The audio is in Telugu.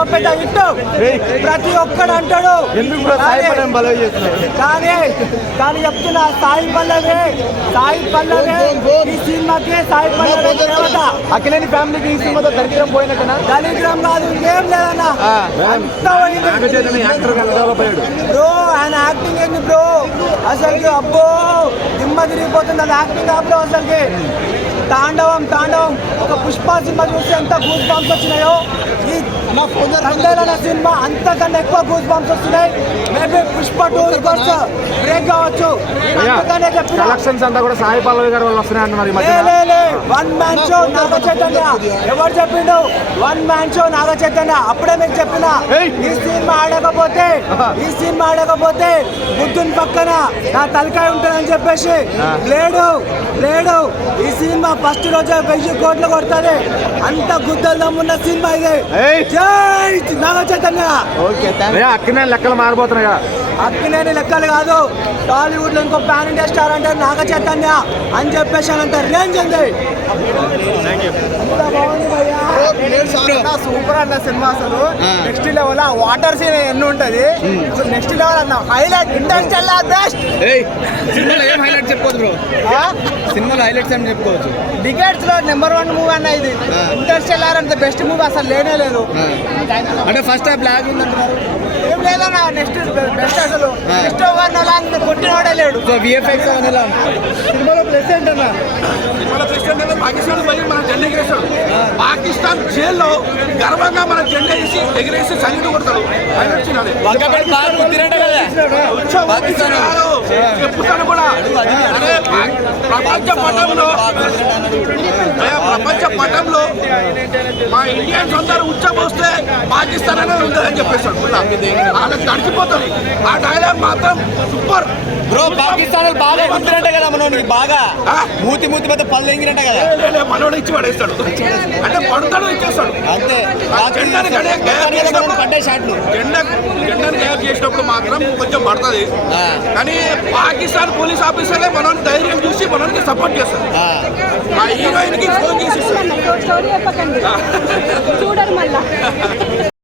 పెద్ద హిట్ ప్రతి ఒక్కడు అంటాడు. కానీ- కానీ చెప్తున్నా సాయి పల్లవి సాయి పల్లవి. ఈ సినిమాకి సాయి పల్లవి దేవత. అఖిలేని ఫ్యామిలీకి ఈ సినిమాతో దరిద్రం పోయినట్టునా? దళిద్రం కాదు ఇంకేం లేదన్న. బ్రో ఆయన యాక్టింగ్ ఏంది బ్రో? అసలుకి అబ్బో దిమ్మ తిరిగిపోతుంది అది యాక్టింగ్ బ్రో అసలుకి. తాండవం తాండవం. ఒక పుష్ప సినిమా చూస్తే ఎంత గూస్ బాంబ్స్ వచ్చినాయో? ఈ తండేలన్న సినిమా అంతకన్నా ఎక్కువ గూస్ బాంబ్స్ వస్తున్నాయి. Maybe Pushpa two records break కావచ్చు. అంతకనే చెప్పిన కలెక్షన్స్ అంతా కూడా సాయి పల్లవి గారి వల్ల వస్తున్నాయి అంటున్నారు one man show Naga Chaitanya. ఎవరు చెప్పిండు? One man show Naga Chaitanya. అప్పుడే మీకు చెప్పిన. ఈ సినిమా ఆడకపోతే ఈ సినిమా ఆడకపోతే బుద్ధుని పక్కన నా తలకాయ ఉంటుందని చెప్పేసి లేడు లేడు. ఈ సినిమా ఫస్ట్ రోజే వెయ్యి కోట్లు కొడుతుంది. అంత గుద్దలు దమ్మున్న సినిమా ఇది. ఏయ్. జై నాగ చైతన్య ఓకే అక్కినే లెక్కలు మారిపోతున్నాయా అక్కినేని లెక్కలు కాదు. టాలీవుడ్లో ఇంకో పాన్ ఇండియా స్టార్ అంటే నాగ చైతన్య అని చెప్పేసి అంత రేంజ్ ఉంది అంత. సూపర్ అన్న సినిమా అసలు. నెక్స్ట్ లెవెల్ ఆ వాటర్ సీన్ ఎన్ని ఉంటది? అసలు నెక్స్ట్ లెవెల్ అన్న హైలైట్ ఇండస్ట్రియల్ బెస్ట్ సినిమాలో ఏం హైలైట్ చెప్పుకోవచ్చు బ్రో. సినిమాలో హైలైట్స్ అని చెప్పుకోవచ్చు డికెట్స్లో నెంబర్ వన్ మూవీ అన్న ఇది. ఇండస్ట్రియల్ అంటే బెస్ట్ మూవీ అసలు లేనే లేదు. అంటే ఫస్ట్ హాఫ్ బ్లాక్ ఉందంటున్నారు. ఏం లేదన్న నెక్స్ట్ బెస్ట్ అసలు. నెక్స్ట్ వన్ అలా కొట్టినవాడే లేడు. సో విఎఫ్ఎక్స్ అని ఎలా సినిమాలో ప్లస్ ఏంటన్నా? మన ప్రెసిడెంట్ అయితే పాకిస్తాన్ పోయి మన జెండా ఎగిరేస్తాడు పాకిస్తాన్ జైల్లో గర్వంగా మన జెండా వేసి ఎగిరేసి సైనికుడు కొడతాడు. పాకిస్తాన్. చెప్తాను కూడా. ప్రపంచ పటంలో ప్రపంచ పటంలో మా ఇండియన్స్ అందరూ ఉచ్చబోస్తే పాకిస్తాన్ అనేది ఉంటుందని చెప్పేస్తాడు వాళ్ళకి తడిచిపోతుంది ఆ డైలాగ్ మాత్రం సూపర్ బ్రో పాకిస్తాన్ బాగా గుర్తురంట కదా మనోనికి బాగా? మూతి మూతి పెద్ద పళ్ళు ఎంగిరంట కదా. మనోడు ఇచ్చి పడేస్తాడు. అంటే పడతాడు ఇచ్చేస్తాడు. అంతే. ఆ జెండాని గడే- గేర్ చేసినప్పుడు- పడ్డే షాట్లు. చేసినప్పుడు మాత్రం కొంచెం పడుతుంది. కానీ పాకిస్తాన్ పోలీస్ ఆఫీసర్లే మనల్ని ధైర్యం చూసి మనల్ని సపోర్ట్ చేస్తారు. ఆ. హీరోయిన్కి ఫోన్ చేసి చూడరు మళ్ళా.